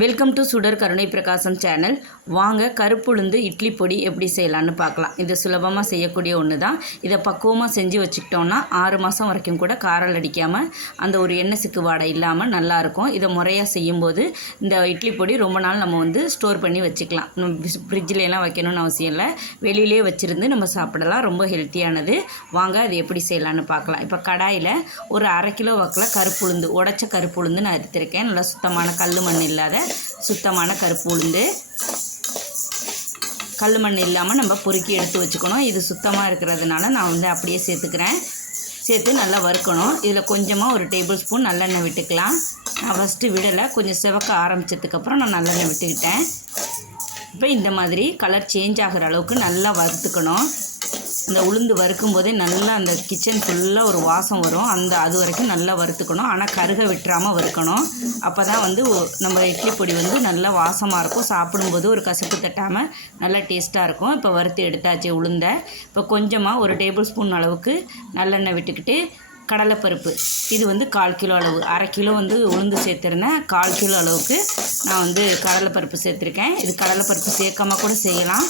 Welcome to சுடர் கருணை பிரகாசம் சேனல் வாங்க கருப்புளுந்து இட்லி பொடி எப்படி செய்யலான்னு பார்க்கலாம். இது சுலபமாக செய்யக்கூடிய ஒன்று தான் இதை பக்குவமாக செஞ்சு வச்சுக்கிட்டோம்னா ஆறு மாதம் வரைக்கும் கூட காரல் அடிக்காமல் அந்த ஒரு எண்ணெய் சிக்கு வாடை இல்லாமல் நல்லாயிருக்கும் இதை முறையாக செய்யும்போது இந்த இட்லி பொடி ரொம்ப நாள் நம்ம வந்து ஸ்டோர் பண்ணி வச்சுக்கலாம். ஃப்ரிட்ஜிலலாம் வைக்கணும்னு அவசியம் இல்லை. வெளியிலே வச்சுருந்து நம்ம சாப்பிடலாம். ரொம்ப ஹெல்த்தியானது வாங்க அது எப்படி செய்யலான்னு பார்க்கலாம். இப்போ கடாயில் ஒரு அரை கிலோ வாக்கில் கருப்புளுந்து உடச்ச கருப்புளுந்து நான் எடுத்திருக்கேன். நல்லா சுத்தமான கல் மண் இல்லாத சுத்தமான கருப்பு உளுந்து. கல் மண் இல்லாமல் நம்ம பொறுக்கி எடுத்து வச்சுக்கணும். இது சுத்தமாக இருக்கிறதுனால நான் வந்து அப்படியே சேர்த்துக்கிறேன். சேர்த்து நல்லா வறுக்கணும். இதில் கொஞ்சமாக ஒரு டேபிள் ஸ்பூன் நல்லெண்ணெய் விட்டுக்கலாம். நான் ஃபஸ்ட்டு விடலை. கொஞ்சம் சிவக்க ஆரம்பித்ததுக்கப்புறம் நான் நல்லெண்ணெய் விட்டுக்கிட்டேன். இப்போ இந்த மாதிரி கலர் சேஞ்ச் ஆகிற அளவுக்கு நல்லா வறுத்துக்கணும். இந்த உளுந்து வறுக்கும் போதே நல்லா அந்த கிச்சன் ஃபுல்லாக ஒரு வாசம் வரும். அந்த அது வரைக்கும் நல்லா வறுத்துக்கணும். ஆனால் கருக விட்டுறாமல் வறுக்கணும். அப்போ தான் வந்து நம்ம இட்லி பொடி வந்து நல்லா வாசமாக இருக்கும். சாப்பிடும்போது ஒரு கசப்பு தட்டாமல் நல்லா டேஸ்ட்டாக இருக்கும். இப்போ வறுத்து எடுத்தாச்சு உளுந்தை. இப்போ கொஞ்சமாக ஒரு டேபிள் ஸ்பூன் அளவுக்கு நல்லெண்ணெய் விட்டுக்கிட்டு கடலைப்பருப்பு. இது வந்து கால் கிலோ அளவு. அரை கிலோ வந்து உளுந்து சேர்த்துருந்தேன். கால் கிலோ அளவுக்கு நான் வந்து கடலைப்பருப்பு சேர்த்துருக்கேன். இது கடலைப்பருப்பு சேர்க்காம கூட செய்யலாம்.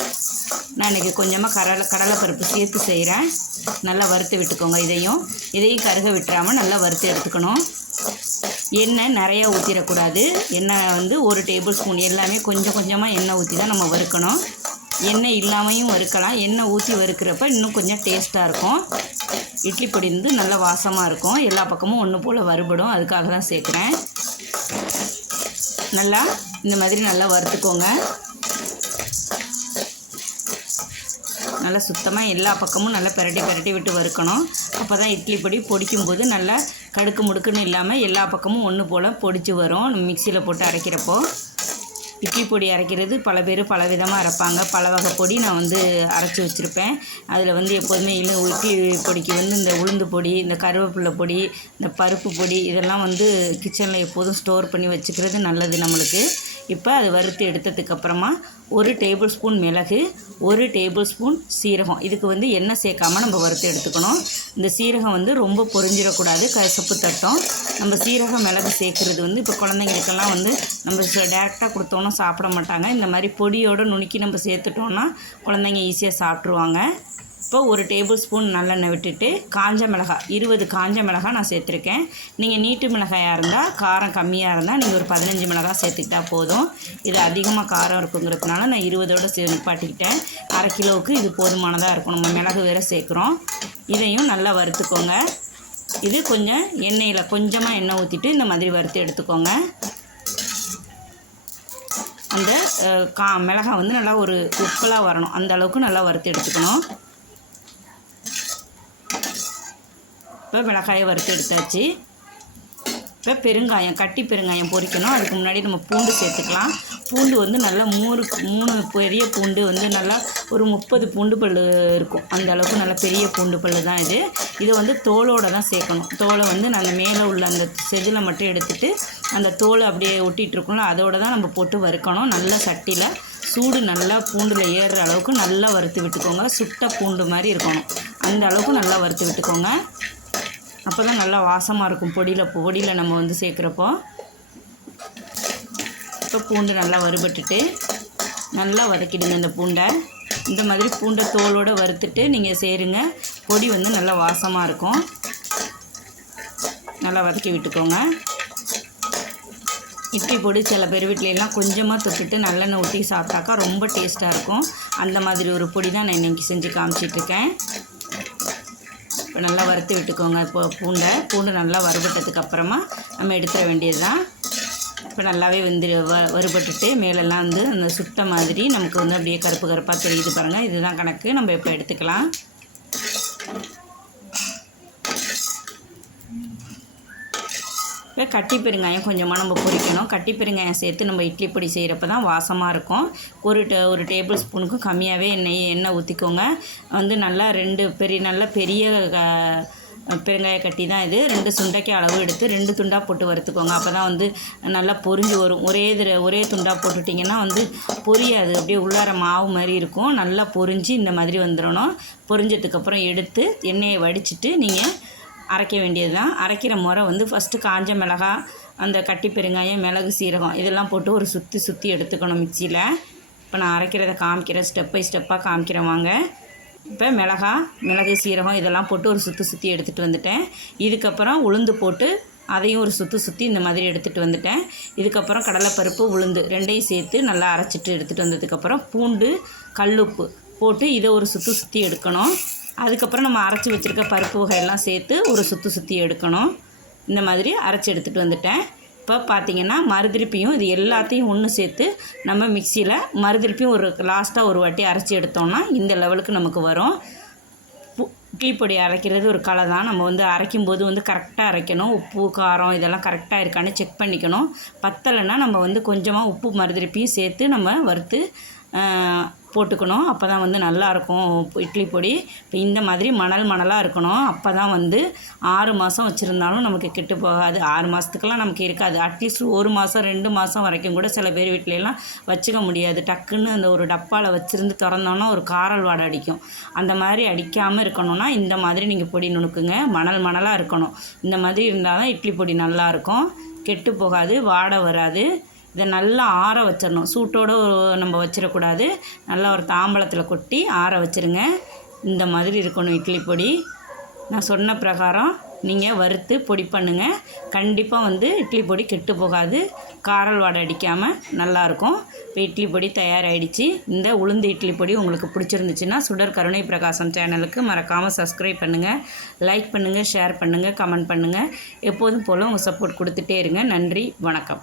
நான் இன்றைக்கி கொஞ்சமாக கடலை கடலைப்பருப்பு சேர்த்து செய்கிறேன் நல்லா வறுத்து விட்டுக்கோங்க இதையும். இதையும் கருக விட்டுறாமல் நல்லா வறுத்து எடுத்துக்கணும். எண்ணெய் நிறையா ஊற்றிடக்கூடாது எண்ணெய் வந்து ஒரு டேபிள் ஸ்பூன். எல்லாமே கொஞ்சம் கொஞ்சமாக எண்ணெய் ஊற்றி தான் நம்ம வறுக்கணும். எண்ணெய் இல்லாமையும் வறுக்கலாம். எண்ணெய் ஊற்றி வறுக்கிறப்ப இன்னும் கொஞ்சம் டேஸ்ட்டாக இருக்கும். இட்லி பொடி வந்து நல்லா வாசமாக இருக்கும். எல்லா பக்கமும் ஒன்று போல் வறுபடும். அதுக்காக தான் சேர்க்குறேன். நல்லா இந்த மாதிரி நல்லா வறுத்துக்கோங்க. நல்லா சுத்தமாக எல்லா பக்கமும் நல்லா பிரட்டி பிரட்டி விட்டு வறுக்கணும். அப்போ தான் இட்லி பொடி பொடிக்கும்போது நல்லா கடுக்கு முடுக்குன்னு இல்லாமல் எல்லா பக்கமும் ஒன்று போல் பொடிச்சு வரும். மிக்சியில் போட்டு அரைக்கிறப்போ. இட்லி பொடி அரைக்கிறது பல பேர் பல விதமாக அரைப்பாங்க. பல வகை பொடி நான் வந்து அரைச்சி வச்சுருப்பேன். அதில் வந்து எப்போதுமே இன்னும் இட்லி பொடிக்கு வந்து இந்த உளுந்து பொடி இந்த கருவேப்பிலை பொடி இந்த பருப்பு பொடி இதெல்லாம் வந்து கிச்சனில் எப்போதும் ஸ்டோர் பண்ணி வச்சுக்கிறது நல்லது நம்மளுக்கு. இப்போ அது வறுத்து எடுத்ததுக்கப்புறமா ஒரு டேபிள் ஸ்பூன் மிளகு ஒரு டேபிள் ஸ்பூன் சீரகம். இதுக்கு வந்து எண்ணெய் சேர்க்காம நம்ம வறுத்து எடுத்துக்கணும். இந்த சீரகம் வந்து ரொம்ப பொரிஞ்சிடக்கூடாது. கசப்பு தட்டம். நம்ம சீரகம் மிளகு சேர்க்குறது வந்து இப்போ குழந்தைங்களுக்கெல்லாம் வந்து நம்ம டேரெக்டாக கொடுத்தோன்னா சாப்பிட மாட்டாங்க. இந்த மாதிரி பொடியோட நுணுக்கி நம்ம சேர்த்துட்டோன்னா குழந்தைங்க ஈஸியாக சாப்பிட்ருவாங்க இப்போ ஒரு டேபிள் ஸ்பூன் நல்லெண்ணெய் விட்டுட்டு காஞ்ச மிளகாய் இருபது காஞ்ச மிளகாய் நான் சேர்த்துருக்கேன். நீங்கள் நீட்டு மிளகாயாக இருந்தால் காரம் கம்மியாக இருந்தால் நீங்கள் ஒரு பதினஞ்சு மிளகாய் சேர்த்துக்கிட்டா போதும். இது அதிகமாக காரம் இருக்குங்கிறதுனால நான் இருபதோடு சே நிப்பாட்டிக்கிட்டேன். அரை கிலோவுக்கு இது போதுமானதாக இருக்கும். நம்ம மிளகு வேறு சேர்க்குறோம். இதையும் நல்லா வறுத்துக்கோங்க. இது கொஞ்சம் எண்ணெயில் கொஞ்சமாக எண்ணெய் ஊற்றிட்டு இந்த மாதிரி வறுத்து எடுத்துக்கோங்க. அந்த கா மிளகாய் வந்து நல்லா ஒரு உப்பலாக வரணும். அந்த அளவுக்கு நல்லா வறுத்து எடுத்துக்கணும். இப்போ மிளகாயை வறுத்து எடுத்தாச்சு. இப்போ பெருங்காயம் கட்டி பெருங்காயம் பொரிக்கணும் அதுக்கு முன்னாடி நம்ம பூண்டு சேர்த்துக்கலாம். பூண்டு வந்து நல்லா மூணு மூணு பெரிய பூண்டு வந்து நல்லா ஒரு முப்பது பூண்டு பல் இருக்கும். அந்த அளவுக்கு நல்லா பெரிய பூண்டு பல் தான் இது. இதை வந்து தோலோடு தான் சேர்க்கணும். தோலை வந்து நாங்கள் மேலே உள்ள அந்த செதில் மட்டும் எடுத்துட்டு அந்த தோலை அப்படியே ஒட்டிகிட்டு அதோடு அதோட தான் நம்ம போட்டு வறுக்கணும். நல்ல சட்டியில் சூடு நல்லா பூண்டில் ஏறுற அளவுக்கு நல்லா வறுத்து விட்டுக்கோங்க. சுட்ட பூண்டு மாதிரி இருக்கணும். அந்த அளவுக்கு நல்லா வறுத்து விட்டுக்கோங்க. அப்போ தான் நல்லா வாசமாக இருக்கும் பொடியில் பொடியில் நம்ம வந்து சேர்க்குறப்போ. இப்போ பூண்டு நல்லா வறுபட்டுட்டு நல்லா வதக்கிடுங்க இந்த பூண்டை. இந்த மாதிரி பூண்டை தோலோடு வறுத்துட்டு நீங்கள் சேருங்க. பொடி வந்து நல்லா வாசமாக இருக்கும். நல்லா வதக்கி விட்டுக்கோங்க. இட்லி பொடி சில பேர் வீட்லையெல்லாம் கொஞ்சமாக தொட்டுட்டு நல்லெண்ணெய் ஊற்றி சாப்பிட்டாக்கா ரொம்ப டேஸ்ட்டாக இருக்கும். அந்த மாதிரி ஒரு பொடி தான் நான் இன்றைக்கி செஞ்சு காமிச்சிட்ருக்கேன் இப்போ நல்லா வறுத்து விட்டுக்கோங்க. இப்போ பூண்டை பூண்டு நல்லா வறுபட்டதுக்கு அப்புறமா நம்ம எடுத்துட வேண்டியது தான் இப்போ நல்லாவே வந்து வ வறுபட்டுட்டு மேலெல்லாம் வந்து அந்த சுட்ட மாதிரி நமக்கு வந்து அப்படியே கருப்பு கருப்பாக தெரியுது பாருங்கள் இதுதான் கணக்கு. நம்ம இப்போ எடுத்துக்கலாம். இப்போ கட்டி பெருங்காயம் கொஞ்சமாக நம்ம பொரிக்கணும் கட்டி பெருங்காயம் சேர்த்து நம்ம இட்லி பொடி செய்கிறப்ப தான் வாசமாக இருக்கும். ஒரு டே ஒரு டேபிள் ஸ்பூனுக்கும் கம்மியாகவே எண்ணெய் எண்ணெய் ஊற்றிக்கோங்க வந்து நல்லா ரெண்டு பெரிய நல்ல பெரிய பெருங்காய கட்டி தான் இது. ரெண்டு சுண்டைக்காய் அளவு எடுத்து ரெண்டு துண்டாக போட்டு வறுத்துக்கோங்க. அப்போ தான் வந்து நல்லா பொரிஞ்சு வரும். ஒரே இது ஒரே துண்டாக போட்டுட்டிங்கன்னா வந்து பொரியாது. அப்படியே உள்ளார மாவு மாதிரி இருக்கும். நல்லா பொரிஞ்சு இந்த மாதிரி வந்துடணும். பொரிஞ்சதுக்கப்புறம் எடுத்து எண்ணெயை வடிச்சிட்டு நீங்கள் அரைக்க வேண்டியது தான் அரைக்கிற முறை வந்து ஃபஸ்ட்டு காஞ்ச மிளகா அந்த கட்டி பெருங்காயம் மிளகு சீரகம் இதெல்லாம் போட்டு ஒரு சுற்றி சுற்றி எடுத்துக்கணும் மிக்சியில். இப்போ நான் அரைக்கிறத காமிக்கிறேன். ஸ்டெப் பை ஸ்டெப்பாக காமிக்கிறேன் வாங்க. இப்போ மிளகா மிளகு சீரகம் இதெல்லாம் போட்டு ஒரு சுற்றி சுற்றி எடுத்துகிட்டு வந்துட்டேன். இதுக்கப்புறம் உளுந்து போட்டு அதையும் ஒரு சுற்றி சுற்றி இந்த மாதிரி எடுத்துகிட்டு வந்துட்டேன். இதுக்கப்புறம் கடலைப்பருப்பு உளுந்து ரெண்டையும் சேர்த்து நல்லா அரைச்சிட்டு எடுத்துகிட்டு வந்ததுக்கப்புறம் பூண்டு கல்லுப்பு போட்டு இதை ஒரு சுற்றி சுற்றி எடுக்கணும். அதுக்கப்புறம் நம்ம அரைச்சி வச்சுருக்க பருப்பு வகையெல்லாம் சேர்த்து ஒரு சுற்றி சுற்றி எடுக்கணும். இந்த மாதிரி அரைச்சி எடுத்துகிட்டு வந்துட்டேன். இப்போ பார்த்தீங்கன்னா மறுதிருப்பியும் இது எல்லாத்தையும் ஒன்று சேர்த்து நம்ம மிக்சியில் மறுதிருப்பியும் ஒரு லாஸ்ட்டாக ஒரு வாட்டி அரைச்சி எடுத்தோம்னா இந்த லெவலுக்கு நமக்கு வரும். பு- இட்லி பொடி அரைக்கிறது ஒரு கலை தான். நம்ம வந்து அரைக்கும் போது வந்து கரெக்டாக அரைக்கணும். உப்பு காரம் இதெல்லாம் கரெக்டாக இருக்கான்னு செக் பண்ணிக்கணும். பத்தலைன்னா நம்ம வந்து கொஞ்சமாக உப்பு மறுதிருப்பியும் சேர்த்து நம்ம வறுத்து போட்டுக்கணும். அப்போ தான் வந்து நல்லாயிருக்கும் இட்லி பொடி. இப்போ இந்த மாதிரி மணல் மணலாக இருக்கணும். அப்போ தான் வந்து ஆறு மாதம் வச்சுருந்தாலும் நமக்கு கெட்டு போகாது. ஆறு மாதத்துக்கெல்லாம் நமக்கு இருக்காது. அட்லீஸ்ட் ஒரு மாதம் ரெண்டு மாதம் வரைக்கும் கூட சில பேர் வீட்டிலலாம் வச்சுக்க முடியாது. டக்குன்னு அந்த ஒரு டப்பாவில் வச்சுருந்து திறந்தோன்னா ஒரு காரல் வாடை அடிக்கும். அந்த மாதிரி அடிக்காமல் இருக்கணும்னா இந்த மாதிரி நீங்கள் பொடி நுணுக்குங்க. மணல் மணலாக இருக்கணும். இந்த மாதிரி இருந்தால் தான் இட்லி பொடி நல்லாயிருக்கும். கெட்டு போகாது. வாடை வராது. இதை நல்லா ஆற வச்சிடணும். சூட்டோடு நம்ம வச்சிடக்கூடாது. நல்லா ஒரு தாம்பளத்தில் கொட்டி ஆற வச்சிருங்க. இந்த மாதிரி இருக்கணும் இட்லி பொடி. நான் சொன்ன பிரகாரம் நீங்கள் வறுத்து பொடி பண்ணுங்கள் கண்டிப்பாக வந்து இட்லி பொடி கெட்டு போகாது. காரல் வாடை அடிக்காமல் நல்லாயிருக்கும் இப்போ இட்லி பொடி தயாராகிடுச்சு இந்த உளுந்து இட்லி பொடி உங்களுக்கு பிடிச்சிருந்துச்சுன்னா சுடர் கருணை பிரகாசம் சேனலுக்கு மறக்காமல் சப்ஸ்கிரைப் பண்ணுங்கள் லைக் பண்ணுங்கள் ஷேர் பண்ணுங்கள் கமெண்ட் பண்ணுங்கள் எப்போதும் போல் உங்கள் சப்போர்ட் கொடுத்துட்டே இருங்க. நன்றி வணக்கம்.